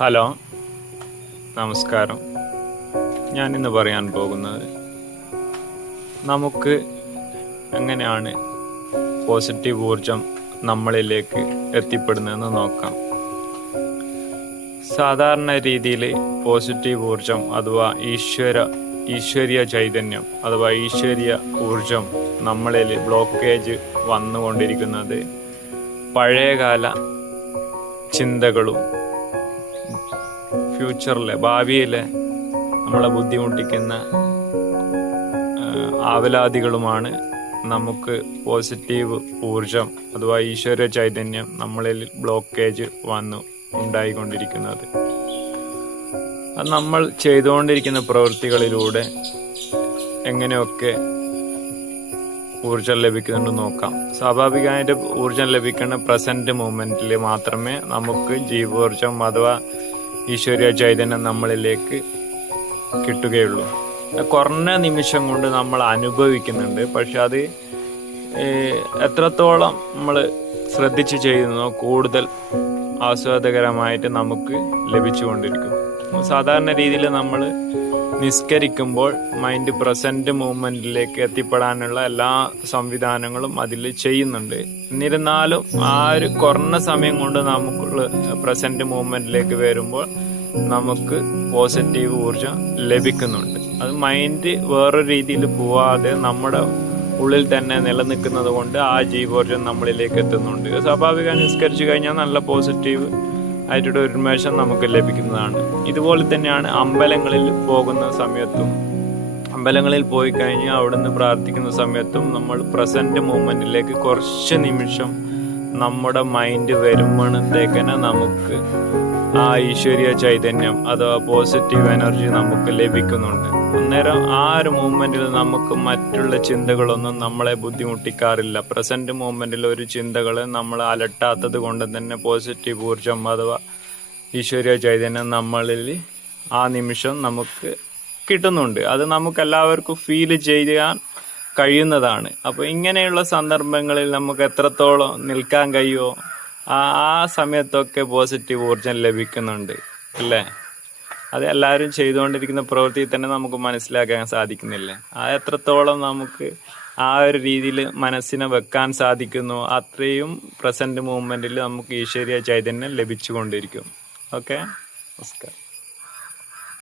Hello. നമസ്കാരം. ഞാൻ ഇന്ന് പറയാൻ പോകുന്നത് നമുക്ക് എങ്ങനെയാണ് പോസിറ്റീവ് ഊർജം നമ്മളിലേക്ക് എത്തിപ്പെടുന്നതെന്ന് നോക്കാം. സാധാരണ രീതിയിൽ പോസിറ്റീവ് ഊർജം അഥവാ ഈശ്വര ഈശ്വരീയ ചൈതന്യം അഥവാ ഈശ്വരീയ ഊർജം നമ്മളിൽ ബ്ലോക്കേജ് വന്നുകൊണ്ടിരിക്കുന്നത് പഴയകാല ചിന്തകളും ഫ്യൂച്ചറിലെ ഭാവിയിൽ നമ്മളെ ബുദ്ധിമുട്ടിക്കുന്ന ആവലാതികളുമാണ് നമുക്ക് പോസിറ്റീവ് ഊർജം അഥവാ ഈശ്വര ചൈതന്യം നമ്മളിൽ ബ്ലോക്കേജ് വന്നു ഉണ്ടായിക്കൊണ്ടിരിക്കുന്നത്. അത് നമ്മൾ ചെയ്തുകൊണ്ടിരിക്കുന്ന പ്രവൃത്തികളിലൂടെ എങ്ങനെയൊക്കെ ഊർജം ലഭിക്കുന്നുണ്ട് നോക്കാം. സ്വാഭാവികമായിട്ട് ഊർജം ലഭിക്കുന്ന പ്രസന്റ് മൂമെന്റിൽ മാത്രമേ നമുക്ക് ജീവോർജം അഥവാ ഈശ്വരീയ ചൈതന്യം നമ്മളിലേക്ക് കിട്ടുകയുള്ളൂ. കുറഞ്ഞ നിമിഷം കൊണ്ട് നമ്മൾ അനുഭവിക്കുന്നുണ്ട്. പക്ഷെ അത് എത്രത്തോളം നമ്മൾ ശ്രദ്ധിച്ച് ചെയ്യുന്നോ കൂടുതൽ ആസ്വാദകരമായിട്ട് നമുക്ക് ലഭിച്ചുകൊണ്ടിരിക്കും. സാധാരണ രീതിയിൽ നമ്മൾ നിസ്കരിക്കുമ്പോൾ മൈൻഡ് പ്രസന്റ് മൂവ്മെന്റിലേക്ക് എത്തിപ്പെടാനുള്ള എല്ലാ സംവിധാനങ്ങളും അതിൽ ചെയ്യുന്നുണ്ട്. എന്നിരുന്നാലും ആ ഒരു കുറഞ്ഞ സമയം കൊണ്ട് നമുക്കുള്ള പ്രസന്റ് മൂവ്മെന്റിലേക്ക് വരുമ്പോൾ നമുക്ക് പോസിറ്റീവ് ഊർജം ലഭിക്കുന്നുണ്ട്. അത് മൈൻഡ് വേറൊരു രീതിയിൽ പോവാതെ നമ്മുടെ ഉള്ളിൽ തന്നെ നിലനിൽക്കുന്നത് കൊണ്ട് ആ ജീവോർജം നമ്മളിലേക്ക് എത്തുന്നുണ്ട്. സ്വാഭാവികം നിസ്കരിച്ചു കഴിഞ്ഞാൽ നല്ല പോസിറ്റീവ് ആയിട്ടുള്ള ഉന്മേഷം നമുക്ക് ലഭിക്കുന്നതാണ്. ഇതുപോലെ തന്നെയാണ് അമ്പലങ്ങളിൽ പോകുന്ന സമയത്തും അമ്പലങ്ങളിൽ പോയി കഴിഞ്ഞ് അവിടുന്ന് പ്രാർത്ഥിക്കുന്ന സമയത്തും നമ്മൾ പ്രസന്റ് മൂമെന്റിലേക്ക് കുറച്ച് നിമിഷം നമ്മുടെ മൈൻഡ് വരുമ്പോഴത്തേക്കന്നെ നമുക്ക് ആ ഈശ്വരീയ ചൈതന്യം അഥവാ പോസിറ്റീവ് എനർജി നമുക്ക് ലഭിക്കുന്നുണ്ട്. അന്നേരം ആ ഒരു മൂവ്മെന്റിൽ നമുക്ക് മറ്റുള്ള ചിന്തകളൊന്നും നമ്മളെ ബുദ്ധിമുട്ടിക്കാറില്ല. പ്രസന്റ് മൂവ്മെന്റിൽ ഒരു ചിന്തകൾ നമ്മൾ അലട്ടാത്തത് കൊണ്ട് തന്നെ പോസിറ്റീവ് ഊർജം അഥവാ ഈശ്വരീയ ചൈതന്യം നമ്മളിൽ ആ നിമിഷം നമുക്ക് കിട്ടുന്നുണ്ട്. അത് നമുക്ക് എല്ലാവർക്കും ഫീൽ ചെയ്യാൻ കഴിയുന്നതാണ്. അപ്പോൾ ഇങ്ങനെയുള്ള സന്ദർഭങ്ങളിൽ നമുക്ക് എത്രത്തോളം നിൽക്കാൻ കഴിയുമോ ആ സമയത്തൊക്കെ പോസിറ്റീവ് ഊർജം ലഭിക്കുന്നുണ്ട് അല്ലേ? അത് എല്ലാവരും ചെയ്തുകൊണ്ടിരിക്കുന്ന പ്രവൃത്തി തന്നെ നമുക്ക് മനസ്സിലാക്കാൻ സാധിക്കുന്നില്ലേ? ആ എത്രത്തോളം നമുക്ക് ആ ഒരു രീതിയിൽ മനസ്സിനെ വെക്കാൻ സാധിക്കുന്നു അത്രയും പ്രസന്റ് മൂവ്മെന്റിൽ നമുക്ക് ഈശ്വരീയ ചൈതന്യം ലഭിച്ചുകൊണ്ടിരിക്കും. ഓക്കെ നമസ്കാരം.